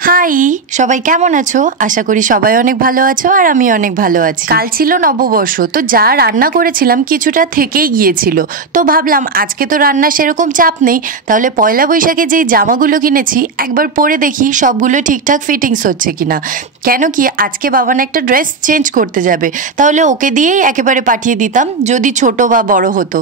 High, সবাই কেমন আছো? আশা করি সবাই অনেক ভালো আছো আর আমি অনেক ভালো আছি। কাল ছিল নববর্ষ, তো যা রান্না করেছিলাম কিছুটা থেকেই গিয়েছিল। তো ভাবলাম আজকে তো রান্না সেরকম চাপ নেই, তাহলে পয়লা বৈশাখে যেই জামাগুলো কিনেছি একবার পরে দেখি সবগুলো ঠিকঠাক ফিটিংস হচ্ছে কিনা। কেন কি আজকে বাবান একটা ড্রেস চেঞ্জ করতে যাবে, তাহলে ওকে দিয়েই একেবারে পাঠিয়ে দিতাম যদি ছোট বা বড় হতো।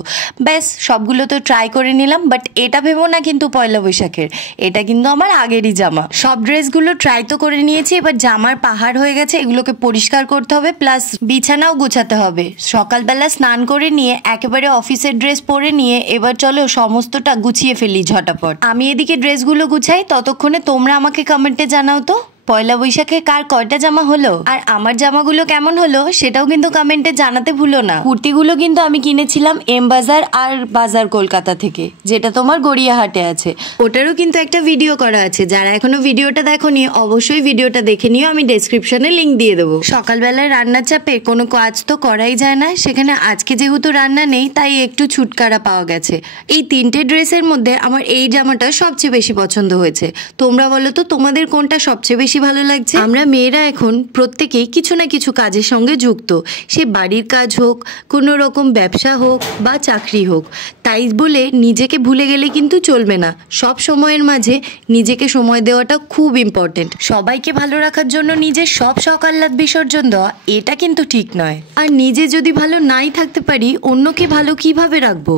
ব্যাস সবগুলো তো ট্রাই করে নিলাম, বাট এটা ভেবো না কিন্তু পয়লা বৈশাখের, এটা কিন্তু আমার আগেরই জামা। সব ড্রেসগুলো ট্রাই তো করে নিয়েছি, এবার জামার পাহাড় হয়ে গেছে, এগুলোকে পরিষ্কার করতে হবে, প্লাস বিছানাও গোছাতে হবে। সকালবেলা স্নান করে নিয়ে একেবারে অফিসের ড্রেস পরে নিয়ে এবার চলো সমস্তটা গুছিয়ে ফেলি ঝটাপট। আমি এদিকে ড্রেসগুলো গুছাই, ততক্ষণে তোমরা আমাকে কমেন্টে জানাও তো পয়লা বৈশাখে কার কয়টা জামা হলো, আর আমার জামাগুলো কেমন হলো সেটাও কিন্তু কমেন্টে জানাতে ভুলো না। কুর্তিগুলো কিন্তু আমি কিনেছিলাম এম বাজার আর বাজার কলকাতা থেকে, যেটা তোমার গড়িয়াহাটে আছে। ওটারও কিন্তু একটা ভিডিও করা আছে, যারা এখনো ভিডিওটা দেখোনি অবশ্যই ভিডিওটা দেখে নিও, আমি ডেসক্রিপশনে লিঙ্ক দিয়ে দেবো। সকালবেলায় রান্নার চাপে কোনো কাজ তো করাই যায় না, সেখানে আজকে যেহেতু রান্না নেই তাই একটু ছুটকারা পাওয়া গেছে। এই তিনটে ড্রেসের মধ্যে আমার এই জামাটা সবচেয়ে বেশি পছন্দ হয়েছে। তোমরা বলো তো তোমাদের কোনটা সবচেয়ে বেশি ভালো লাগছে? আমরা মেয়েরা এখন প্রত্যেকেই কিছু না কিছু কাজের সঙ্গে যুক্ত, সে বাড়ির কাজ হোক, কোনো রকম ব্যবসা হোক বা চাকরি হোক। তাই বলে নিজেকে ভুলে গেলে কিন্তু চলবে না, সব সময়ের মাঝে নিজেকে সময় দেওয়াটা খুব ইম্পর্টেন্ট। সবাইকে ভালো রাখার জন্য নিজের সব শখ আহ্লাদ বিসর্জন দেওয়া এটা কিন্তু ঠিক নয়। আর নিজে যদি ভালো নাই থাকতে পারি অন্যকে ভালো কিভাবে রাখবো?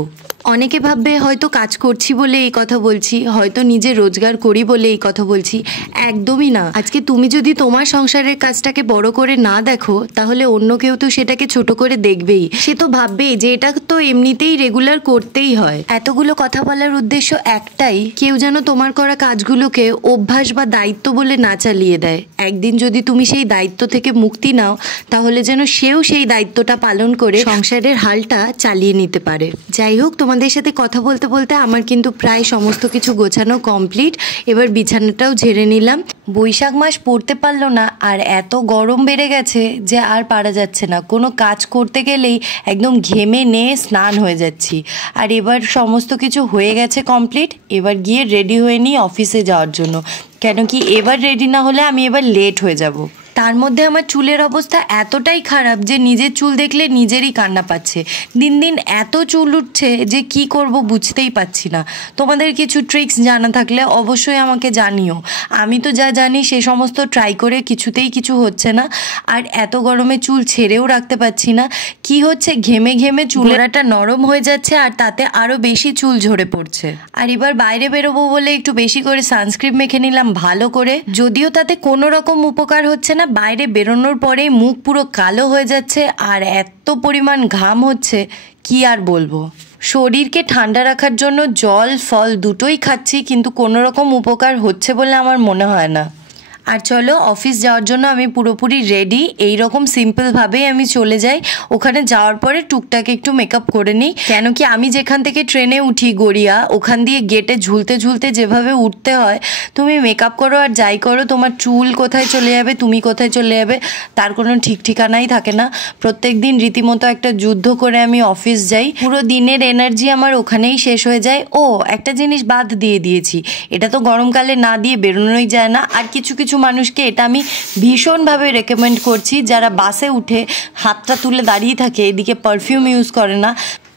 অনেকে ভাববে হয়তো কাজ করছি বলে এই কথা বলছি, হয়তো নিজে রোজগার করি বলে এই কথা বলছি। একদমই না। আজকে তুমি যদি তোমার সংসারের কাজটাকে বড় করে না দেখো, তাহলে অন্য কেউ তো সেটাকে ছোট করে দেখবেই। সে তো ভাববেই যে এটা তো এমনিতেই রেগুলার করতেই হয়। এতগুলো কথা বলার উদ্দেশ্য একটাই, কেউ যেন তোমার করা কাজগুলোকে অভ্যাস বা দায়িত্ব বলে না চালিয়ে দেয়। একদিন যদি তুমি সেই দায়িত্ব থেকে মুক্তি নাও, তাহলে যেন সেও সেই দায়িত্বটা পালন করে সংসারের হালটা চালিয়ে নিতে পারে। যাই হোক, তোমাদের সাথে কথা বলতে বলতে আমার কিন্তু প্রায় সমস্ত কিছু গোছানো কমপ্লিট। এবার বিছানাটাও ঝেড়ে নিলাম। বৈশাখ মাস পড়তে পারলো না, আর এত গরম বেড়ে গেছে যে আর পারা যাচ্ছে না। কোনো কাজ করতে গেলেই একদম ঘেমে নিয়ে স্নান হয়ে যাচ্ছি। আর এবার সমস্ত কিছু হয়ে গেছে কমপ্লিট, এবার গিয়ে রেডি হয়ে নিই অফিসে যাওয়ার জন্য। কেন কি এবার রেডি না হলে আমি এবার লেট হয়ে যাব। তার মধ্যে আমার চুলের অবস্থা এতটাই খারাপ যে নিজের চুল দেখলে নিজেরই কান্না পাচ্ছে। দিন দিন এত চুল উঠছে যে কি করব বুঝতেই পারছি না। তোমাদের কিছু ট্রিক্স জানা থাকলে অবশ্যই আমাকে জানিও। আমি তো যা জানি সে সমস্ত ট্রাই করে কিছুতেই কিছু হচ্ছে না। আর এত গরমে চুল ছেড়েও রাখতে পারছি না। কি হচ্ছে, ঘেমে ঘেমে চুলেরাটা নরম হয়ে যাচ্ছে আর তাতে আরও বেশি চুল ঝরে পড়ছে। আর এবার বাইরে বেরোবো বলে একটু বেশি করে সানস্ক্রিন মেখে নিলাম ভালো করে, যদিও তাতে কোনো রকম উপকার হচ্ছে না। বাইরে বেরোনোর পরে মুখ পুরো কালো হয়ে যাচ্ছে আর এত পরিমাণ ঘাম হচ্ছে কি আর বলবো। শরীরকে ঠান্ডা রাখার জন্য জল ফল দুটোই খাচ্ছি, কিন্তু কোনো রকম উপকার হচ্ছে বলে আমার মনে হয় না। আর চলো অফিস যাওয়ার জন্য আমি পুরোপুরি রেডি। এই রকম সিম্পলভাবেই আমি চলে যাই। ওখানে যাওয়ার পরে টুকটাক একটু মেকআপ করে নিই। কেন কি আমি যেখান থেকে ট্রেনে উঠি গড়িয়া, ওখান দিয়ে গেটে ঝুলতে ঝুলতে যেভাবে উঠতে হয়, তুমি মেকআপ করো আর যাই করো তোমার চুল কোথায় চলে যাবে, তুমি কোথায় চলে যাবে, তার কোনো ঠিক ঠিকানাই থাকে না। প্রত্যেক দিন রীতিমতো একটা যুদ্ধ করে আমি অফিস যাই। পুরো দিনের এনার্জি আমার ওখানেই শেষ হয়ে যায়। ও একটা জিনিস বাদ দিয়ে দিয়েছি, এটা তো গরমকালে না দিয়ে বেরোনোই যায় না। আর কিছু কিছু মানুষকে এটা আমি ভীষণভাবে রেকমেন্ড করছি, যারা বাসে উঠে হাতটা তুলে দাঁড়িয়ে থাকে, এদিকে পারফিউম ইউজ করে না,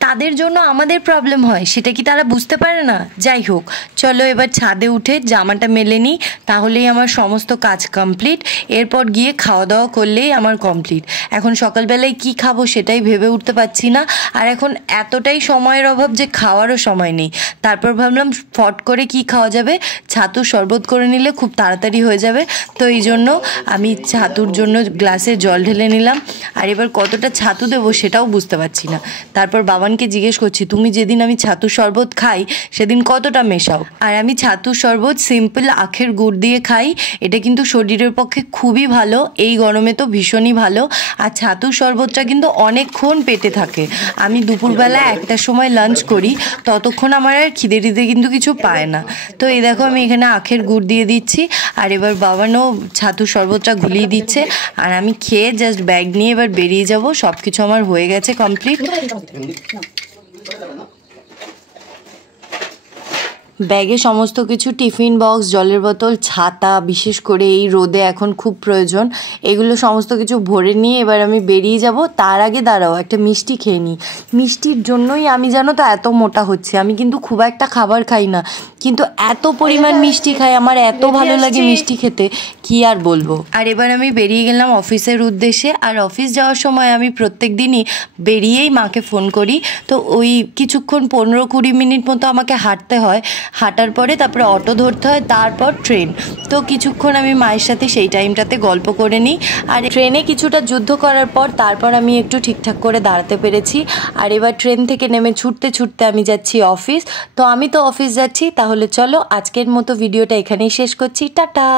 তাদের জন্য আমাদের প্রবলেম হয়, সেটা কি তারা বুঝতে পারে না? যাই হোক, চলো এবার ছাদে উঠে জামাটা মেলে নিই, তাহলেই আমার সমস্ত কাজ কমপ্লিট। এরপর গিয়ে খাওয়া দাওয়া করলেই আমার কমপ্লিট। এখন সকালবেলায় কি খাবো সেটাই ভেবে উঠতে পারছি না। আর এখন এতটাই সময়ের অভাব যে খাওয়ারও সময় নেই। তারপর ভাবলাম ফট করে কি খাওয়া যাবে, ছাতুর শরবত করে নিলে খুব তাড়াতাড়ি হয়ে যাবে। তো এই জন্য আমি ছাতুর জন্য গ্লাসে জল ঢেলে নিলাম। আর এবার কতটা ছাতু দেবো সেটাও বুঝতে পারছি না। তারপর বাবানকে জিজ্ঞেস করছি, তুমি যেদিন আমি ছাতুর শরবত খাই সেদিন কতটা মেশাও? আর আমি ছাতুর শরবত সিম্পল আখের গুড় দিয়ে খাই। এটা কিন্তু শরীরের পক্ষে খুবই ভালো, এই গরমে তো ভীষণই ভালো। আর ছাতুর শরবতটা কিন্তু অনেকক্ষণ পেটে থাকে। আমি দুপুরবেলা একটার সময় লাঞ্চ করি, ততক্ষণ আমার আর খিদে টিদে কিন্তু কিছু পায় না। তো এই দেখো আমি এখানে আখের গুড় দিয়ে দিচ্ছি, আর এবার বাবানও ছাতুর শরবতটা ঘুলিয়ে দিচ্ছে। আর আমি খেয়ে জাস্ট ব্যাগ নিয়ে এবার বেরিয়ে যাব। সব কিছু আমার হয়ে গেছে কমপ্লিট। ব্যাগে সমস্ত কিছু, টিফিন বক্স, জলের বোতল, ছাতা, বিশেষ করে এই রোদে এখন খুব প্রয়োজন, এগুলো সমস্ত কিছু ভরে নিয়ে এবার আমি বেরিয়ে যাব। তার আগে দাঁড়াও একটা মিষ্টি খেয়ে নিই। মিষ্টির জন্যই আমি জানো তো এত মোটা হচ্ছে। আমি কিন্তু খুব একটা খাবার খাই না, কিন্তু এত পরিমাণ মিষ্টি খাই, আমার এত ভালো লাগে মিষ্টি খেতে, কি আর বলবো। আর এবার আমি বেরিয়ে গেলাম অফিসের উদ্দেশ্যে। আর অফিস যাওয়ার সময় আমি প্রত্যেক দিনই বেরিয়েই মাকে ফোন করি। তো ওই কিছুক্ষণ 15-20 মিনিট মতো আমাকে হাঁটতে হয়, হাঁটার পরে তারপরে অটো ধরতে হয়, তারপর ট্রেন। তো কিছুক্ষণ আমি মায়ের সাথে সেই টাইমটাতে গল্প করে নিই। আর ট্রেনে কিছুটা যুদ্ধ করার পর তারপর আমি একটু ঠিকঠাক করে দাঁড়াতে পেরেছি। আর এবার ট্রেন থেকে নেমে ছুটতে ছুটতে আমি যাচ্ছি অফিস। তো আমি তো অফিস যাচ্ছি, তাহলে চলো আজকের মতো ভিডিওটা এখানেই শেষ করছি। টাটা।